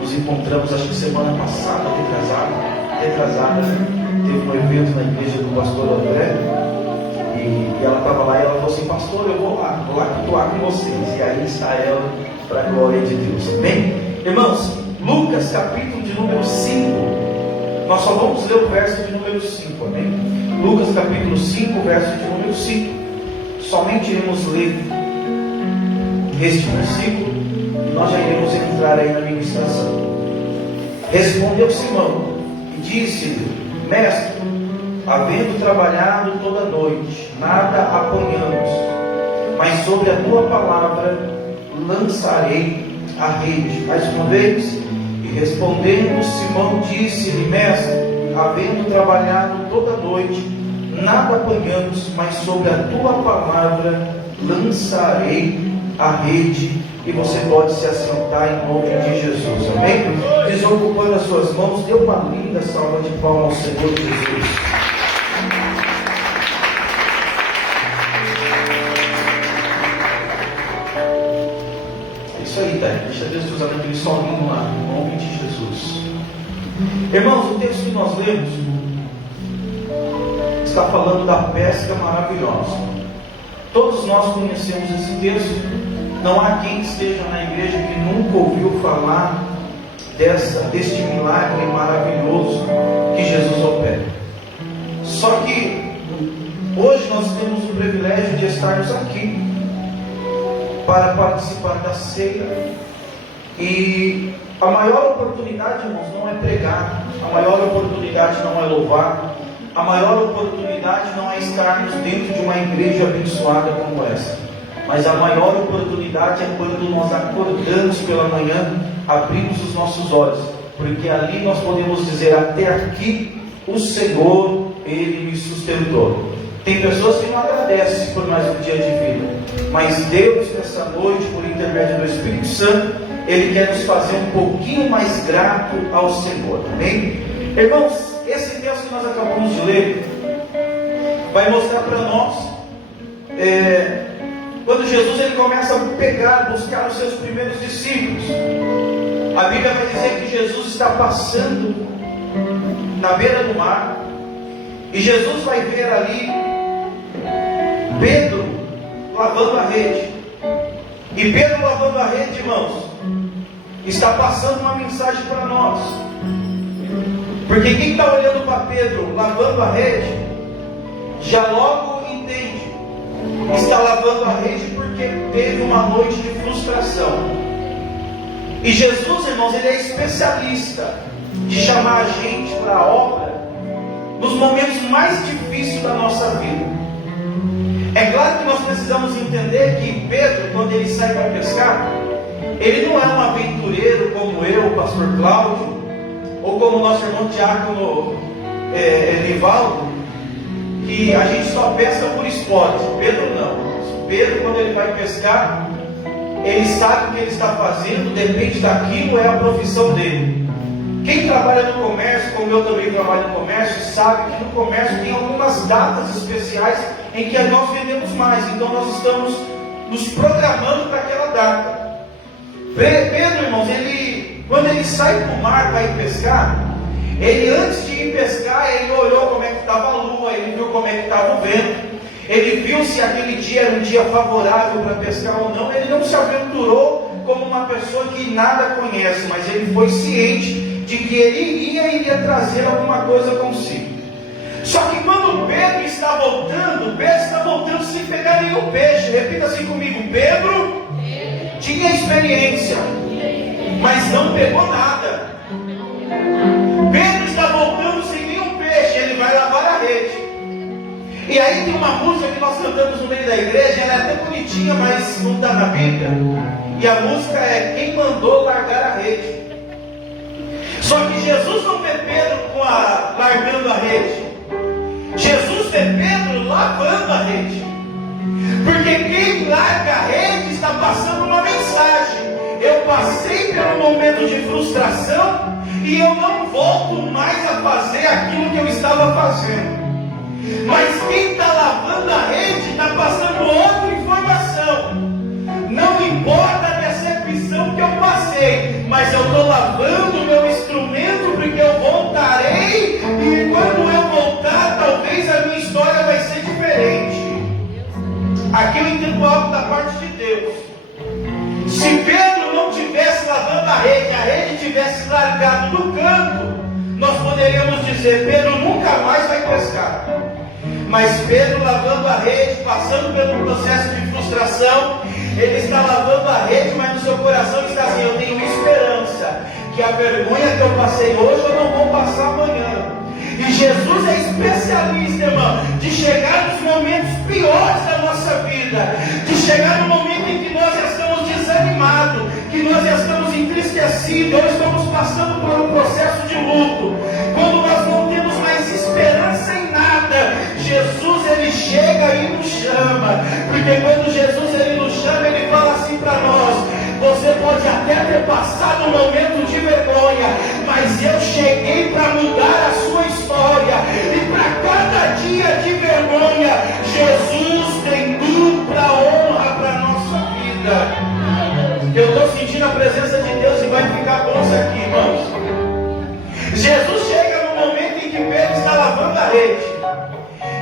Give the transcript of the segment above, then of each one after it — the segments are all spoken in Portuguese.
Nos encontramos, acho que semana passada, retrasada, teve um evento na igreja do pastor André, e ela estava lá e ela falou assim: pastor, eu vou lá atuar com vocês. E aí está ela, para a glória de Deus. Amém? Irmãos, Lucas capítulo de número 5, nós só vamos ler o verso de número 5, amém? Lucas capítulo 5, verso de número 5. Somente iremos ler este versículo e nós já iremos entrar aí na ministração. Respondeu Simão e disse-lhe: mestre, havendo trabalhado toda a noite, nada apanhamos, mas sobre a tua palavra lançarei a rede. Respondeis? E respondendo Simão disse-lhe: mestre, havendo trabalhado toda a noite, nada apanhamos, mas sobre a tua palavra lançarei a rede. E você pode se assentar em nome de Jesus, amém? Desocupando as suas mãos, dê uma linda salva de palmas ao Senhor Jesus. É isso aí, tá? Deixa Deus te usar naquele solinho lá, em nome de Jesus. Irmãos, o texto que nós lemos está falando da pesca maravilhosa. Todos nós conhecemos esse texto. Não há quem esteja na igreja que nunca ouviu falar deste milagre maravilhoso que Jesus opera. Só que hoje nós temos o privilégio de estarmos aqui para participar da ceia. E a maior oportunidade, irmãos, não é pregar, a maior oportunidade não é louvar, a maior oportunidade não é estarmos dentro de uma igreja abençoada como essa. Mas a maior oportunidade é quando nós acordamos pela manhã, abrimos os nossos olhos, porque ali nós podemos dizer: até aqui o Senhor, Ele me sustentou. Tem pessoas que não agradecem por mais um dia de vida, mas Deus, nessa noite, por intermédio do Espírito Santo, Ele quer nos fazer um pouquinho mais grato ao Senhor, amém? Irmãos, esse texto que nós acabamos de ler vai mostrar para nós quando Jesus ele começa a buscar os seus primeiros discípulos. A Bíblia vai dizer que Jesus está passando na beira do mar, e Jesus vai ver ali Pedro lavando a rede. E Pedro lavando a rede, irmãos, está passando uma mensagem para nós. Porque quem está olhando para Pedro lavando a rede, já logo entende: está lavando a rede porque teve uma noite de frustração. E Jesus, irmãos, Ele é especialista de chamar a gente para a obra nos momentos mais difíceis da nossa vida. É claro que nós precisamos entender que Pedro, quando ele sai para pescar, ele não é um aventureiro como eu, o pastor Cláudio, ou como o nosso irmão diácono Livaldo, que a gente só pesca por esporte. Pedro não. Pedro, quando ele vai pescar, ele sabe o que ele está fazendo, depende daquilo, é a profissão dele. Quem trabalha no comércio, como eu também trabalho no comércio, sabe que no comércio tem algumas datas especiais em que nós vendemos mais. Então nós estamos nos programando para aquela data. Pedro, irmãos, quando ele sai para o mar para ir pescar, ele, antes de ir pescar, ele olhou como é que estava a lua, ele viu como é que estava o vento, ele viu se aquele dia era um dia favorável para pescar ou não. Ele não se aventurou como uma pessoa que nada conhece, mas ele foi ciente de que ele iria trazer alguma coisa consigo. Só que quando Pedro está voltando sem pegar nenhum peixe. Repita assim comigo: Pedro tinha experiência, mas não pegou nada. Pedro está voltando sem nenhum peixe, ele vai lavar a rede. E aí tem uma música que nós cantamos no meio da igreja, ela é até bonitinha, mas não está na Bíblia. E a música é: quem mandou largar a rede? Só que Jesus não vê Pedro largando a rede. Jesus vê Pedro lavando a rede. Porque quem larga a rede está passando uma mensagem: eu passei pelo momento de frustração e eu não volto mais a fazer aquilo que eu estava fazendo. Mas quem está lavando a rede está passando outra informação. Não importa a decepção que eu mas eu estou lavando o meu instrumento porque eu voltarei, e quando eu voltar, talvez a minha história vai ser diferente. Aqui eu entendo algo da parte de Deus. Se Pedro não tivesse lavando a rede tivesse largado no canto, nós poderíamos dizer: Pedro nunca mais vai pescar. Mas Pedro, lavando a rede, passando pelo processo de frustração, ele está lavando a rede, mas no seu coração está assim: eu tenho esperança que a vergonha que eu passei hoje eu não vou passar amanhã. E Jesus é especialista, irmão, de chegar nos momentos piores da nossa vida, de chegar no momento em que nós estamos desanimados, que nós estamos entristecidos, ou estamos passando por um processo de luto, quando nós não temos mais esperança em nada. Jesus, ele chega e nos chama, porque quando Jesus ele nos chama, ele fala assim para nós: você pode até ter passado um momento de vergonha, mas eu cheguei para mudar a sua história, e para cada dia de vergonha, Jesus tem dupla honra para a nossa vida. Eu estou sentindo a presença de Deus e vai ficar bom isso aqui, irmãos. Jesus chega no momento em que Pedro está lavando a rede.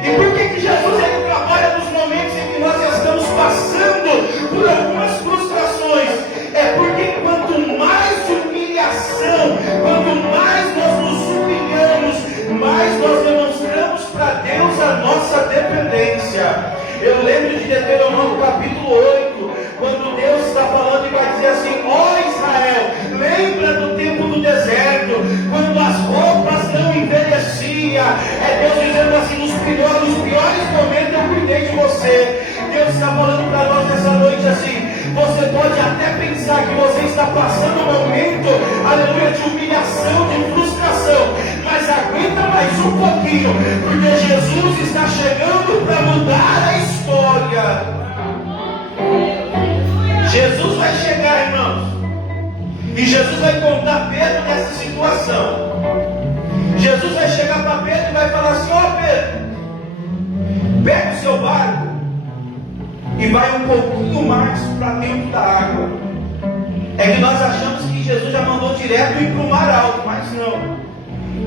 E por que Jesus ele trabalha nos momentos em que nós estamos passando por algumas frustrações? É porque quanto mais humilhação, quanto mais nós nos humilhamos, mais nós demonstramos para Deus a nossa dependência. Eu lembro de Deuteronômio capítulo 8, quando Deus está falando e vai dizer assim: ó Israel, lembra do tempo do deserto, quando as roupas não envelheciam. É Deus dizendo assim: nos piores momentos eu cuidei de você. Deus está falando para nós nessa noite assim: você pode até pensar que você está passando um momento, aleluia, de humilhação, de frustração, mas aguenta mais um pouquinho, porque Jesus está chegando para mudar a história. Jesus vai chegar, irmãos, e Jesus vai contar Pedro nessa situação. Jesus vai chegar para Pedro e vai falar assim: ó Pedro, pega o seu barco e vai um pouquinho mais para dentro da água. É que nós achamos que Jesus já mandou direto ir para o mar alto, mas não.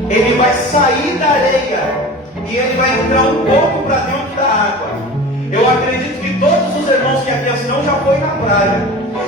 Ele vai sair da areia e ele vai entrar um pouco para dentro da água. Eu acredito que todos os irmãos que aqui estão já foi na praia,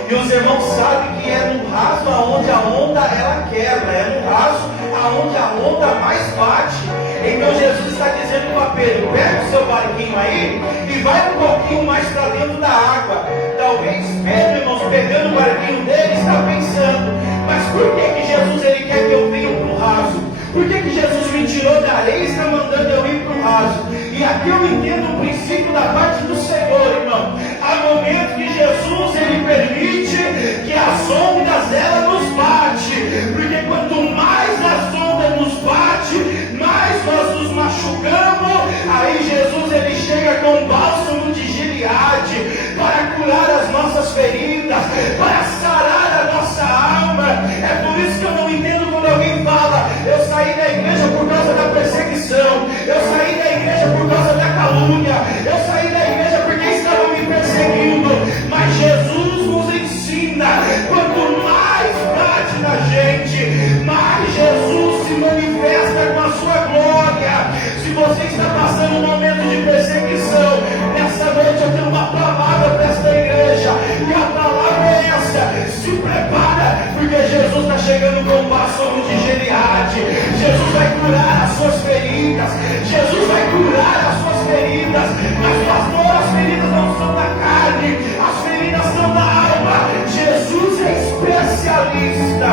e os irmãos sabem que é no raso aonde a onda ela quebra, é no raso aonde a onda mais bate. Então Jesus está dizendo para Pedro: pega o seu barquinho aí e vai um pouquinho mais para dentro da água. Talvez Pedro, irmãos, pegando o barquinho dele, está pensando: mas por que Jesus ele quer que eu venha para o raso? Por que Jesus me tirou da areia e está mandando eu ir para o raso? E aqui eu entendo o princípio da parte do Senhor, irmão. Há momentos que Jesus ele permite que as ondas ela nos bate, porque quanto mais as ondas nos bate, mais nós nos machucamos. Aí Jesus ele chega com bálsamo de Gileade para curar as nossas feridas, para sarar a nossa alma. É por isso que eu não entendo quando alguém fala: eu saí da igreja por causa da perseguição, eu saí da igreja por causa da calúnia, eu saí da igreja porque estavam me perseguindo. Mas Jesus nos ensina: quanto mais bate na gente, mais Jesus se manifesta com a sua glória. Se você está passando um momento de perseguição, nessa noite eu tenho uma palavra para esta igreja, e a palavra é essa: se prepara, porque Jesus está chegando com o bálsamo de Gileade. Jesus vai curar as suas feridas, Jesus vai curar as suas feridas. Mas pastor, as feridas não são da carne, as feridas são da alma. Jesus é especialista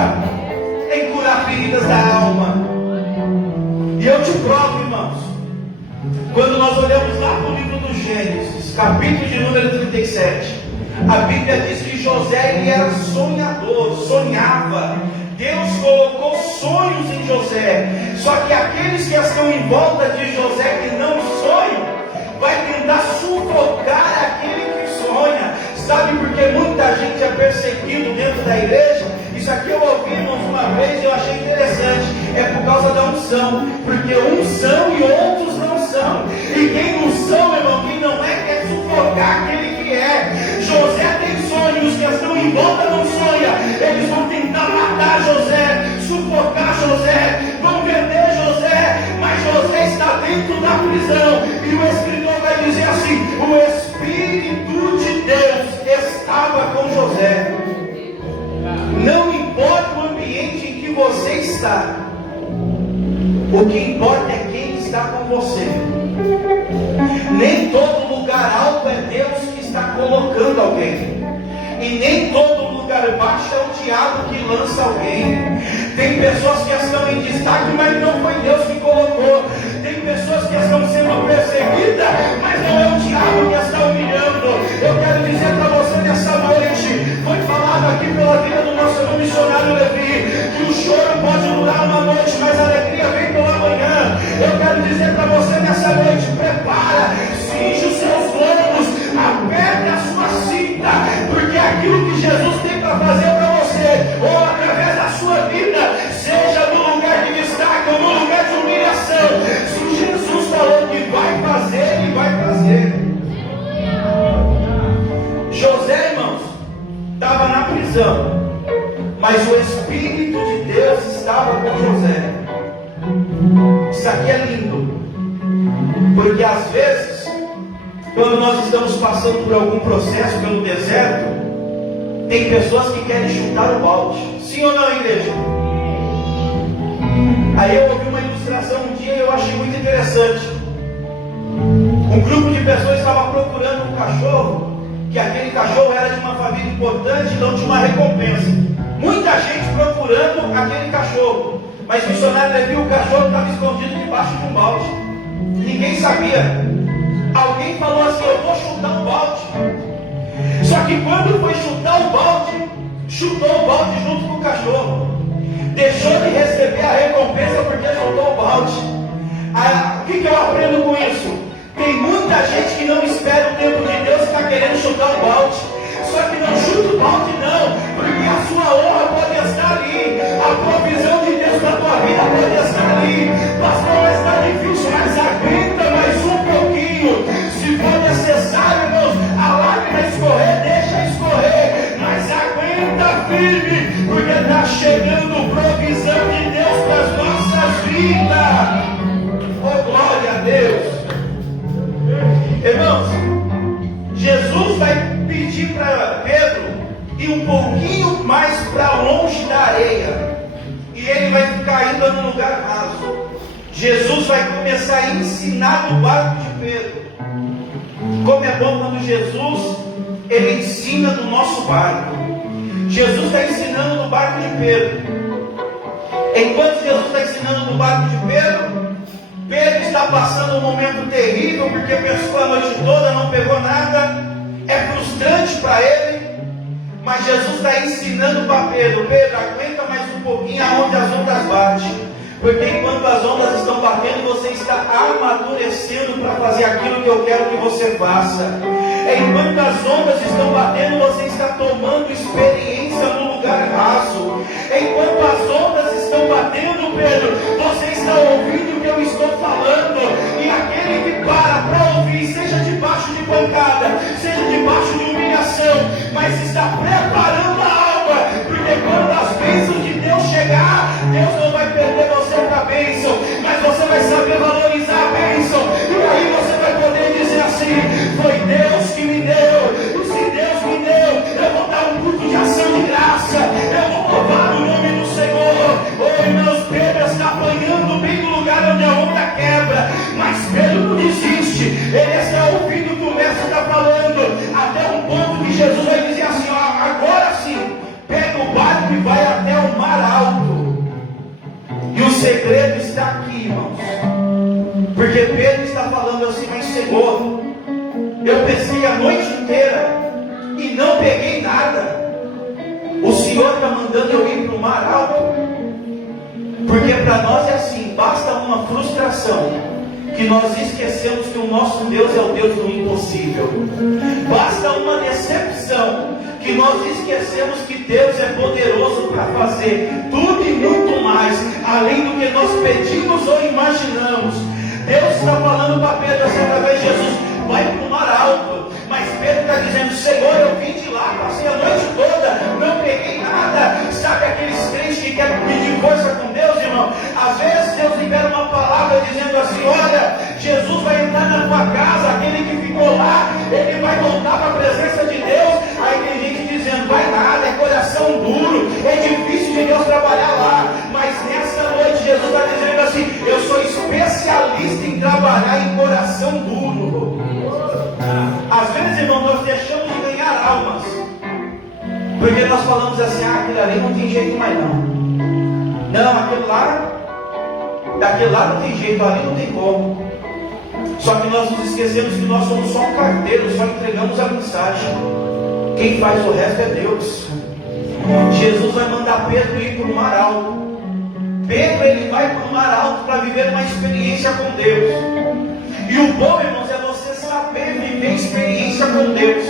em curar feridas da alma. E eu te provo, irmãos, quando nós olhamos lá para o livro do Gênesis, capítulo de número 37, a Bíblia diz que José ele era sonhador, sonhava. Deus colocou sonhos em José. Só que aqueles que estão em volta de José que não sonham, vai tentar sufocar aquele que sonha. Sabe por que muita gente é perseguido dentro da igreja? Isso aqui eu ouvi, irmãos, uma vez e eu achei interessante. É por causa da unção. Porque uns são e outros não são. E quem não são, irmão, quem não é, quer sufocar aquele que é. José tem sonhos, os que estão em volta não sonham. Eles vão tentar matar prisão. E o escritor vai dizer assim: o Espírito de Deus estava com José. Não importa o ambiente em que você está, o que importa é quem está com você. Nem todo lugar alto é Deus que está colocando alguém, e nem todo lugar baixo é o diabo que lança alguém. Tem pessoas que estão em destaque, mas não foi Deus que colocou. Tem pessoas que estão sendo perseguidas, mas não é o diabo que está humilhando. Eu quero dizer para você nessa noite, foi falado aqui pela vida do nosso irmão missionário Levi, que o choro pode durar uma noite, mas a alegria vem pela manhã. Eu quero dizer para você nessa noite, prepara, cinge os seus lombos, aperte a sua cinta, porque aquilo que Jesus tem para fazer para você, ou através da sua vida, seja no lugar de destaque ou no lugar de humilhação, se Jesus falou que vai fazer, Ele vai fazer. José, irmãos, estava na prisão, mas o Espírito de Deus estava com José. Isso aqui é lindo, porque às vezes, quando nós estamos passando por algum processo pelo deserto, tem pessoas que querem chutar o balde. Sim ou não, igreja? Aí eu ouvi uma ilustração um dia e eu achei muito interessante. Um grupo de pessoas estava procurando um cachorro, que aquele cachorro era de uma família importante e não de uma recompensa. Muita gente procurando aquele cachorro, mas o missionário viu o cachorro estava escondido debaixo de um balde. Ninguém sabia. Alguém falou assim: eu vou chutar um balde. Só que quando foi chutar o balde, chutou o balde junto com o cachorro. Deixou de receber a recompensa porque chutou o balde. O que eu aprendo com isso? Tem muita gente que não espera o tempo de Deus e está querendo chutar o balde. Só que não chuta o balde não, porque a sua honra pode estar ali, a provisão de Deus na tua vida pode estar ali. Pastor, mas está difícil, mas aguenta mais um pouquinho. Se for necessário, irmãos, a lágrima escorrer, deixa escorrer, mas aguenta firme, porque está chegando provisão de Deus para as nossas vidas. Oh, glória a Deus. Irmãos, Jesus vai pedir para Pedro ir um pouquinho mais para longe da areia, e ele vai ficar ainda no lugar raso. Jesus vai começar a ensinar no barco de Pedro. Como é bom quando Jesus, ele ensina no nosso barco. Jesus está ensinando no barco de Pedro. Enquanto Jesus está ensinando no barco de Pedro, Pedro está passando um momento terrível, porque pescou a noite toda, não pegou nada. É frustrante para ele, mas Jesus está ensinando para Pedro: Pedro, aguenta mais um pouquinho aonde as ondas batem, porque enquanto as ondas estão batendo, você está amadurecendo para fazer aquilo que eu quero que você faça. Enquanto as ondas estão batendo, você está tomando experiência no lugar raso. Enquanto as ondas estão batendo, Pedro, você está ouvindo o que eu estou falando. E aquele que para ouvir, seja debaixo de pancada, seja debaixo de humilhação, mas está preparando a alma, porque quando as bênçãos de Deus chegar, Deus não vai perder você para a bênção, mas você vai saber valorizar a bênção. E aí você vai poder dizer assim: foi Deus que me deu, e se Deus me deu, eu vou dar um culto de ação de graça, eu vou louvar o nome do Senhor. Oh, meus Pedro está apanhando bem no lugar onde a onda quebra, mas Pedro não desiste, ele está ouvindo o que o mestre está falando, até um ponto que Jesus vai dizer assim: ó, agora sim, pega o barco e vai até o mar alto. E o segredo está aqui, irmãos, porque Pedro está falando assim: mas Senhor, eu pesquei a noite inteira e não peguei nada. O Senhor está mandando eu ir para o mar alto? Porque para nós é assim: basta uma frustração que nós esquecemos que o nosso Deus é o Deus do impossível. Basta uma decepção que nós esquecemos que Deus é poderoso para fazer tudo e muito mais, além do que nós pedimos ou imaginamos. Deus está falando para Pedro assim, através de Jesus: vai para o mar alto. Mas Pedro está dizendo: Senhor, eu vim de lá, passei a noite toda, não peguei nada. Sabe aqueles crentes que querem pedir força com Deus, irmão? Às vezes Deus libera uma palavra dizendo assim: olha, Jesus vai Porque nós falamos assim, aquele ali não tem jeito mais não. Não, daquele lá não tem jeito, ali não tem como. Só que nós nos esquecemos que nós somos só um carteiro, só entregamos a mensagem. Quem faz o resto é Deus. Jesus vai mandar Pedro ir para o mar alto. Pedro, ele vai para o mar alto para viver uma experiência com Deus. E o bom, irmãos, é você saber viver experiência com Deus.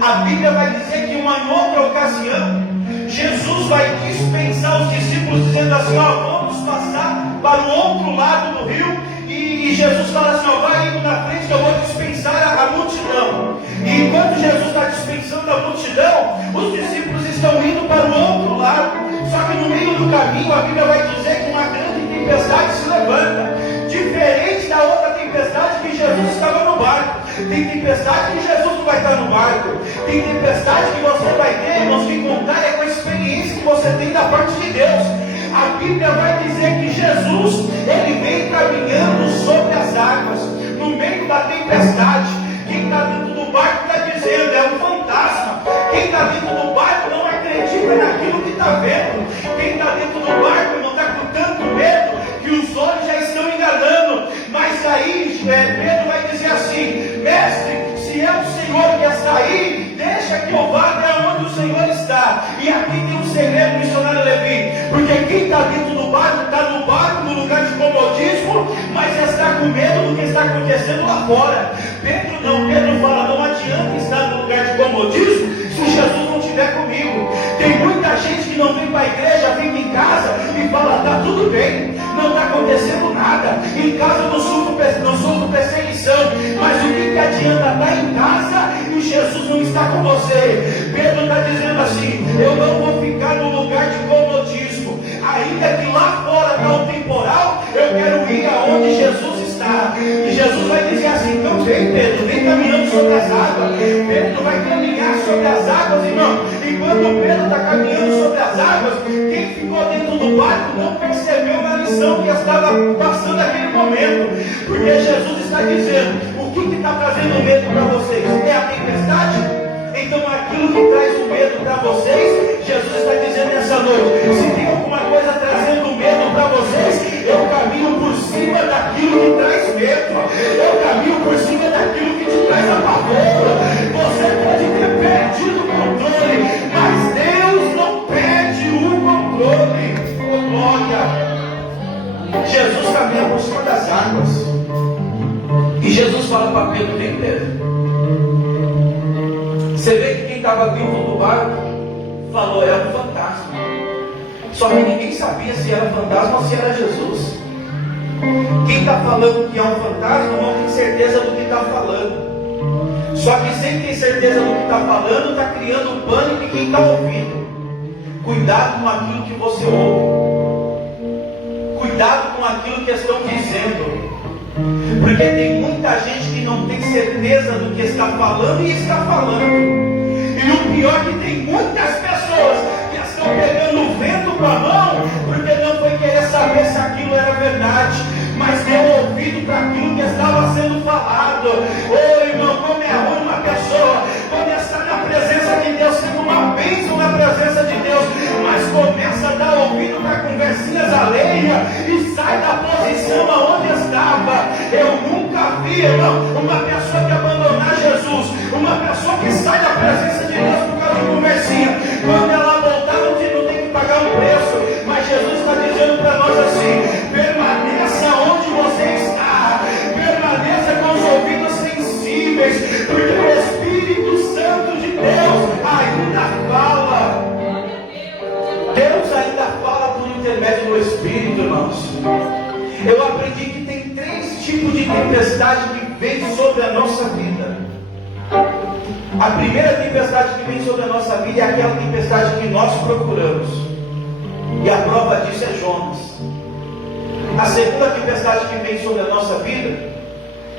A Bíblia vai dizer que em outra ocasião, Jesus vai dispensar os discípulos, dizendo assim, vamos passar para o outro lado do rio. E Jesus fala assim, vai indo na frente que eu vou dispensar a multidão. E enquanto Jesus está dispensando a multidão, os discípulos estão indo para o outro lado. Só que no meio do caminho, a Bíblia vai dizer que uma grande tempestade se levanta. Diferente da outra tempestade que Jesus estava no barco. Tem tempestade que Jesus não vai estar no barco. Tem tempestade que você vai ter, irmãos, que contar é com a experiência que você tem da parte de Deus. A Bíblia vai dizer que Jesus, ele vem caminhando sobre as águas, no meio da tempestade. Quem está dentro do barco está dizendo, é um fantasma. Quem está dentro do barco não acredita naquilo que está vendo. Quem está dentro do barco não está com tanto medo que os olhos já estão enganando. Mas aí Pedro vai dizer assim, mestre, se é o Senhor que está aí, deixa que eu vá até onde o Senhor está. E aqui tem um segredo, missionário Levi, porque quem está dentro do barco, está no barco, no lugar de comodismo, mas está com medo do que está acontecendo lá fora. Pedro fala, não adianta estar no lugar de comodismo se Jesus não estiver comigo. Tem muita gente que não vem para a igreja, fica em casa e fala, está tudo bem, não está acontecendo nada, em casa eu não sofro perseguição, mas o que adianta estar em casa e Jesus não está com você? Pedro está dizendo assim, eu não vou ficar no lugar de comodismo, ainda que lá fora está o temporal, eu quero ir aonde Jesus está. E Jesus vai dizer assim, então vem Pedro, vem caminhando sobre as águas. Pedro vai caminhar sobre as águas, irmão. E quando Pedro está caminhando sobre as águas, quem ficou dentro do barco não percebeu a lição que estava passando naquele momento. Porque Jesus está dizendo, o que está trazendo medo para vocês? É a tempestade? Então aquilo que traz o medo para vocês, Jesus está dizendo nessa noite, se tem alguma coisa trazendo medo para vocês, eu caminho por cima daquilo que traz medo, eu caminho por cima daquilo que te traz apavoro. Você pode ter perdido o controle, mas Deus não perde o controle. Oh, glória! Jesus caminha por cima das águas. E Jesus fala para Pedro, vem Pedro. Você vê que quem estava dentro do barco falou, é um fantasma. Só que ninguém sabia se era fantasma ou se era Jesus. Quem está falando que é um fantasma não tem certeza do que está falando. Só que sem ter certeza do que está falando, está criando pânico em quem está ouvindo. Cuidado com aquilo que você ouve. Cuidado com aquilo que estão dizendo. Porque tem muita gente que não tem certeza do que está falando e está falando. E o pior é que tem muitas pessoas que estão pegando o vento com a mão, porque não foi querer saber se aquilo era verdade, mas deu ouvido para aquilo que estava sendo falado. Ô irmão, como é ruim uma pessoa começar na presença de Deus, sendo uma bênção na presença de Deus, mas começa a dar ouvido para conversinhas alheias e sai da posição aonde estava. Eu nunca vi, irmão, uma pessoa que abandonar Jesus, uma pessoa que sai da presença de Deus por causa de conversinha, quando ela voltar não tem que pagar um preço. Mas Jesus está dizendo para nós assim, permaneça onde você está, permaneça com os ouvidos sensíveis, porque o Espírito Santo de Deus ainda fala. Deus ainda fala por intermédio do Espírito, irmãos. Eu aprendi que tem 3 tipos de tempestade que vem sobre a nossa vida. A primeira tempestade que vem sobre a nossa vida é aquela tempestade que nós procuramos. E a prova disso é Jonas. A segunda tempestade que vem sobre a nossa vida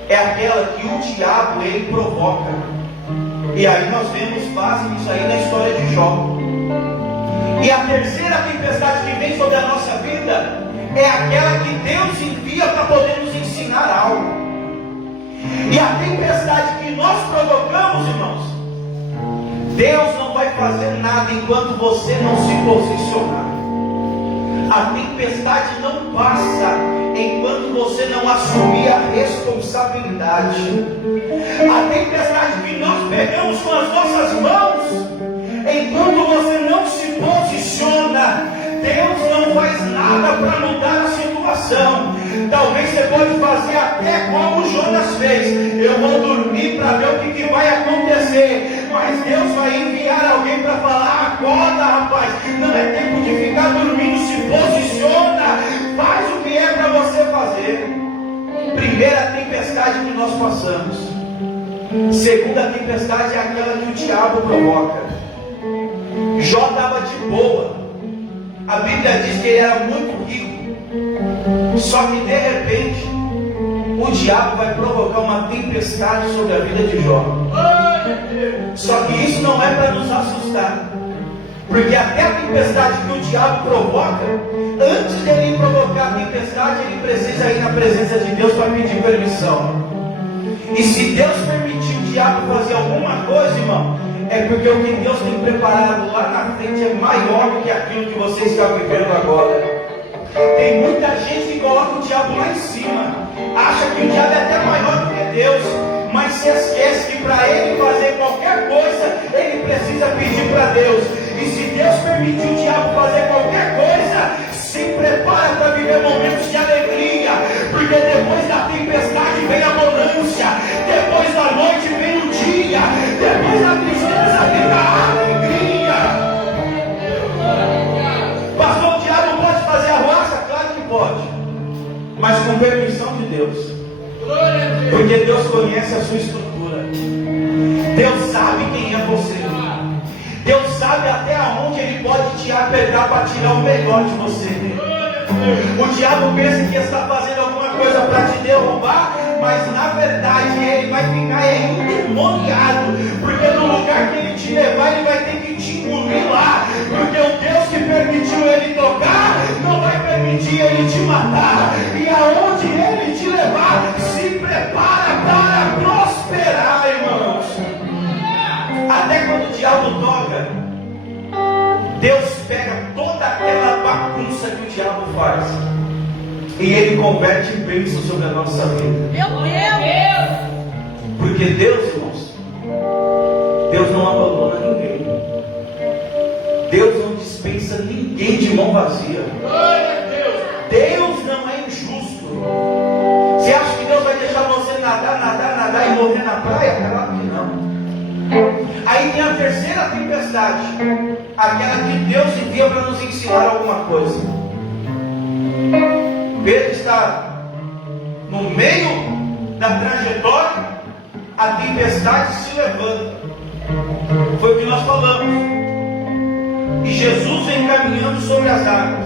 é aquela que o diabo ele provoca. E aí nós vemos base nisso aí na história de Jó. E a terceira tempestade que vem sobre a nossa vida é aquela que Deus envia para poder nos ensinar algo. E a tempestade que nós provocamos, irmãos, Deus não vai fazer nada enquanto você não se posicionar. A tempestade não passa enquanto você não assumir a responsabilidade. A tempestade que nós pegamos com as nossas mãos, enquanto você não se posiciona, Deus não faz nada para mudar a situação. Talvez você pode fazer até como Jonas fez: eu vou dormir para ver o que vai acontecer. Mas Deus vai enviar alguém para falar: acorda, rapaz, não é tempo de ficar dormindo, se posiciona, faz o que é para você fazer. Primeira tempestade que nós passamos. Segunda tempestade é aquela que o diabo provoca. Jó estava de boa. A Bíblia diz que ele era muito rico. Só que de repente o diabo vai provocar uma tempestade sobre a vida de Jó. Só que isso não é para nos assustar, porque até a tempestade que o diabo provoca, antes dele provocar a tempestade, ele precisa ir na presença de Deus para pedir permissão. E se Deus permitir o diabo fazer alguma coisa, irmão, é porque o que Deus tem preparado lá na frente é maior do que aquilo que você está vivendo agora. Tem muita gente que coloca o diabo lá em cima, acha que o diabo é até maior do que Deus, mas se esquece que para ele fazer qualquer coisa, ele precisa pedir para Deus. E se Deus permitir o diabo fazer qualquer coisa, se prepara para viver momentos de alegria, porque depois da tempestade vem a bonança, depois da noite vem o dia, depois da tristeza vem a alegria. Pastor, o diabo pode fazer arruaça? Claro que pode, mas com permissão de Deus. Porque Deus conhece a sua estrutura. Deus sabe quem é você. Deus sabe até onde Ele pode te apertar para tirar o melhor de você. O diabo pensa que está fazendo alguma coisa para te derrubar, mas na verdade ele vai ficar endemoniado, porque no lugar que ele te levar, ele vai ter que te engolir lá, porque o Deus que permitiu ele tocar, não vai permitir ele te matar. E aonde ele te levar, se prepara para prosperar, irmãos. Até quando o diabo toca, Deus pega toda aquela bagunça que o diabo faz e ele converte em bênção sobre a nossa vida. Meu Deus! Porque Deus, irmãos, Deus não abandona ninguém. Deus não dispensa ninguém de mão vazia. Deus não é injusto. Você acha que Deus vai deixar você nadar e morrer na praia? Claro que não. Aí tem a terceira tempestade, aquela que Deus envia para nos ensinar alguma coisa. Pedro está no meio da trajetória, a tempestade se levanta. Foi o que nós falamos. E Jesus vem caminhando sobre as águas,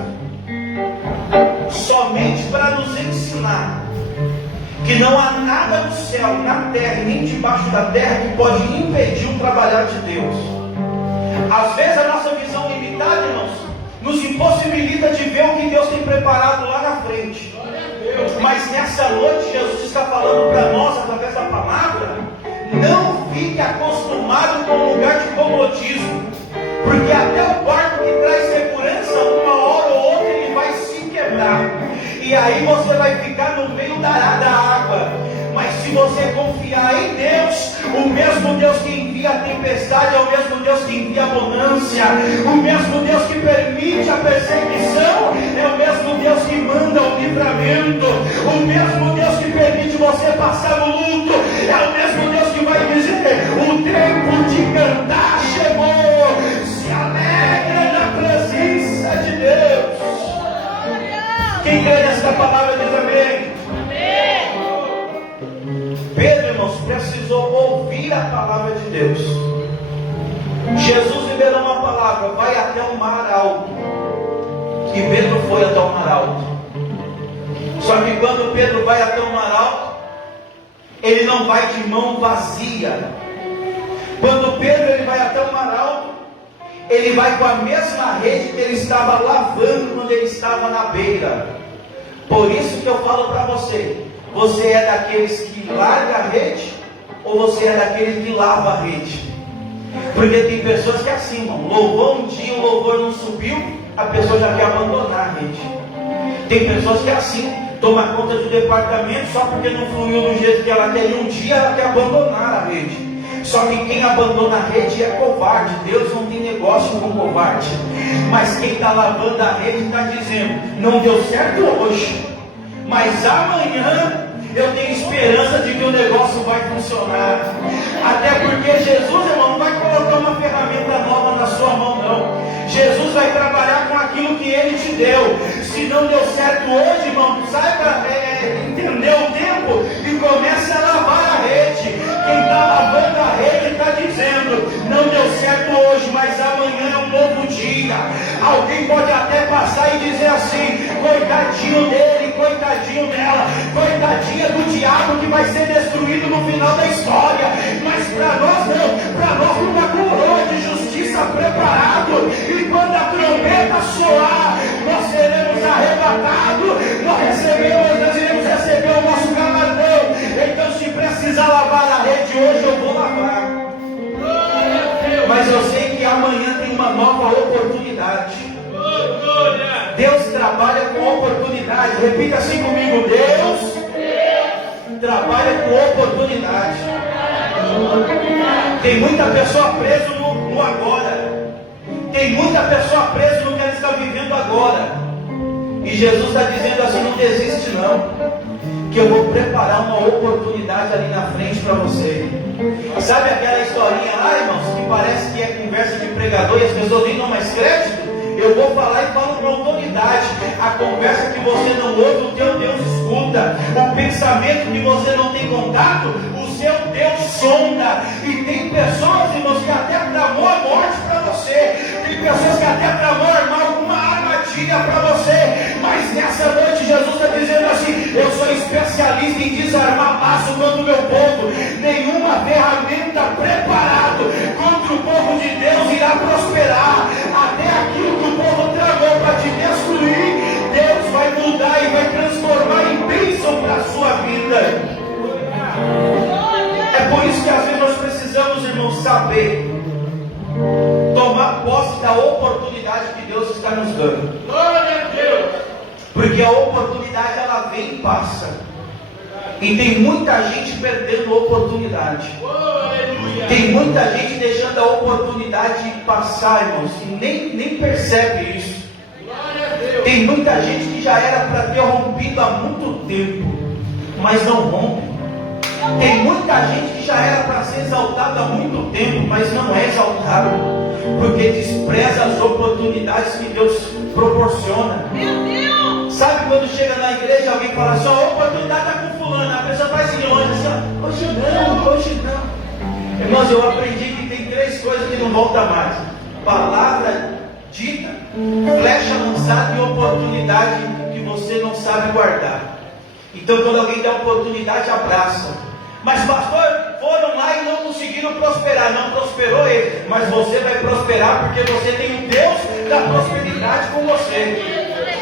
somente para nos ensinar que não há nada no céu, na terra e nem debaixo da terra que pode impedir o trabalhar de Deus. Às vezes a nossa visão limitada, irmãos, nos impossibilita de ver o que Deus tem preparado lá na frente. Mas nessa noite Jesus está falando para nós através da palavra: não fique acostumado com o lugar de comodismo, porque até o barco que traz segurança, uma hora ou outra ele vai se quebrar, e aí você vai ficar no meio da água. Mas se você confiar em Deus, o mesmo Deus que envia a tempestade é o mesmo Deus que envia a bonança, o mesmo Deus que permite a perseguição é o mesmo Deus que manda o livramento, o mesmo Deus que permite você passar no luto é o mesmo Deus que vai dizer: o tempo de cantar chegou, se alegra na presença de Deus. Quem crê nesta palavra diz amém. Pedro, irmãos, precisou ouvir a palavra de Deus. Jesus liberou uma palavra: vai até o mar alto. E Pedro foi até o mar alto. Só que quando Pedro vai até o mar alto, ele não vai de mão vazia. Quando Pedro ele vai até o mar alto, ele vai com a mesma rede que ele estava lavando quando ele estava na beira. Por isso que eu falo para você: você é daqueles que larga a rede ou você é daquele que lava a rede? Porque tem pessoas que é assim, irmão, louvou um dia, o louvor não subiu, a pessoa já quer abandonar a rede. Tem pessoas que é assim, toma conta do departamento só porque não fluiu do jeito que ela quer, e um dia ela quer abandonar a rede. Só que quem abandona a rede é covarde. Deus não tem negócio com covarde. Mas quem está lavando a rede está dizendo, não deu certo hoje, mas amanhã eu tenho esperança de que o negócio vai funcionar. Até porque Jesus, irmão, não vai colocar uma ferramenta nova na sua mão, não. Jesus vai trabalhar com aquilo que Ele te deu. Se não deu certo hoje, irmão, saiba entender o tempo e comece a lavar a rede. Quem está lavando a rede está dizendo, não deu certo hoje, mas amanhã é um novo dia. Alguém pode até passar e dizer assim, coitadinho dele, coitadinho dela, coitadinha do diabo que vai ser destruído no final da história. Mas para nós não, para nós uma coroa de justiça preparado. E quando a trombeta soar, nós seremos arrebatados, nós iremos receber o nosso galardão. Então, se precisar lavar a rede hoje, eu vou lavar. Mas eu sei que amanhã tem uma nova oportunidade. Deus trabalha com oportunidade. Repita assim comigo: Deus trabalha com oportunidade. Tem muita pessoa presa no agora. Tem muita pessoa presa no que ela está vivendo agora. E Jesus está dizendo assim: não desiste não, que eu vou preparar uma oportunidade ali na frente para você. Sabe aquela historinha lá, irmãos, que parece que é conversa de pregador e as pessoas nem dão mais crédito? Eu vou falar e falo com autoridade. A conversa que você não ouve, o teu Deus escuta. O pensamento que você não tem contato, o seu Deus sonda. E tem pessoas, irmãos, que até tramou a morte para você. Tem pessoas que até tramou armar alguma armadilha para você. Mas nessa noite Jesus está dizendo assim: eu sou especialista em desarmar laço contra o meu povo. Nenhuma ferramenta preparada contra o povo de Deus irá prosperar. Até aquilo que o povo tramou para te destruir, Deus vai mudar e vai transformar em bênção para a sua vida. É por isso que às vezes nós precisamos, irmãos, saber tomar posse da oportunidade que Deus está nos dando. Porque a oportunidade ela vem e passa. E tem muita gente perdendo a oportunidade. Tem muita gente deixando a oportunidade passar, irmãos, e nem percebe isso. Tem muita gente que já era para ter rompido há muito tempo, mas não rompe. Tem muita gente que já era para ser exaltado há muito tempo, mas não é exaltado, porque despreza as oportunidades que Deus proporciona. Sabe quando chega na igreja alguém fala assim: a oportunidade está com fulano, a pessoa vai se longe assim: hoje não, hoje não. Irmãos, eu aprendi que tem três coisas que não voltam mais: palavra dita, flecha lançada e oportunidade que você não sabe guardar. Então, quando alguém dá oportunidade, abraça. Mas pastor, foram lá e não conseguiram prosperar. Não prosperou ele, mas você vai prosperar, porque você tem um Deus da prosperidade com você.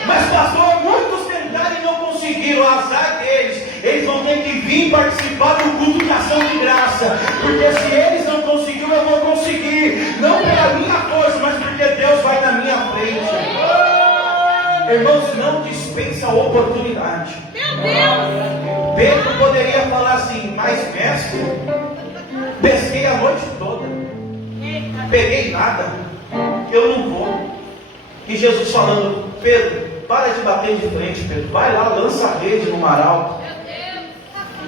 Mas pastor, muitos tentaram e não conseguiram. Azar deles. Eles vão ter que vir participar do culto de ação de graça, porque se eles não conseguiram, eu vou conseguir. Não pela minha força, mas porque Deus vai na minha frente. Irmãos, não dispensa a oportunidade. Pedro poderia falar assim: mas mestre, pesquei a noite toda, peguei nada, eu não vou. E Jesus falando: Pedro, para de bater de frente, Pedro, vai lá, lança a rede no mar alto.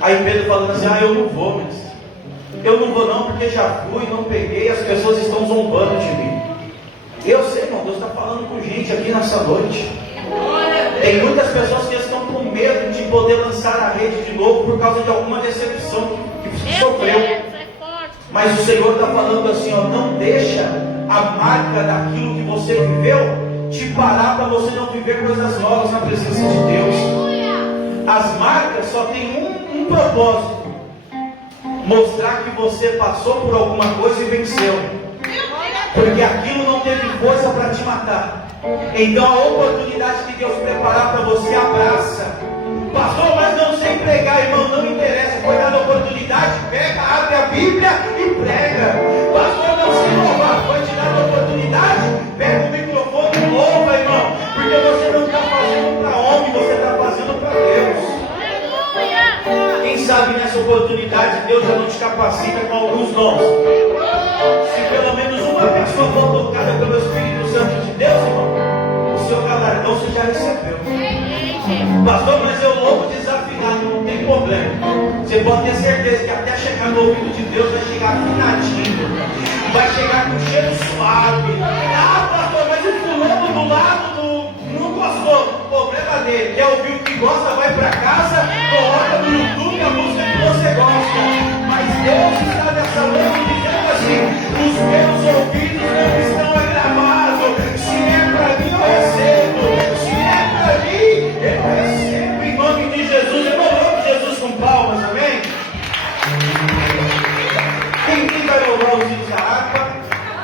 Aí Pedro falando assim: eu não vou, mestre, eu não vou não, porque já fui, não peguei, as pessoas estão zombando de mim. Eu sei, irmão, Deus está falando com gente aqui nessa noite. Tem muitas pessoas que estão com medo de poder lançar a rede de novo por causa de alguma decepção que sofreu. Mas o Senhor está falando assim: não deixa a marca daquilo que você viveu te parar para você não viver coisas novas na presença de Deus. As marcas só têm um propósito: mostrar que você passou por alguma coisa e venceu, porque aquilo não teve força para te matar. Então a oportunidade que Deus preparar para você, abraça. Pastor, mas não sei pregar, irmão, não interessa. Foi dada a oportunidade, pega, abre a Bíblia e prega. Pastor, não sei oportunidade, Deus já não te capacita com alguns dons. Se pelo menos uma pessoa for tocada pelo Espírito Santo de Deus, irmão, o seu galardão você já recebeu. Pastor, mas eu louvo desafinado, não tem problema. Você pode ter certeza que até chegar no ouvido de Deus vai chegar afinadinho, vai chegar com cheiro suave. Ah, pastor, mas o fulano do lado não gostou. O problema dele, quer ouvir o que gosta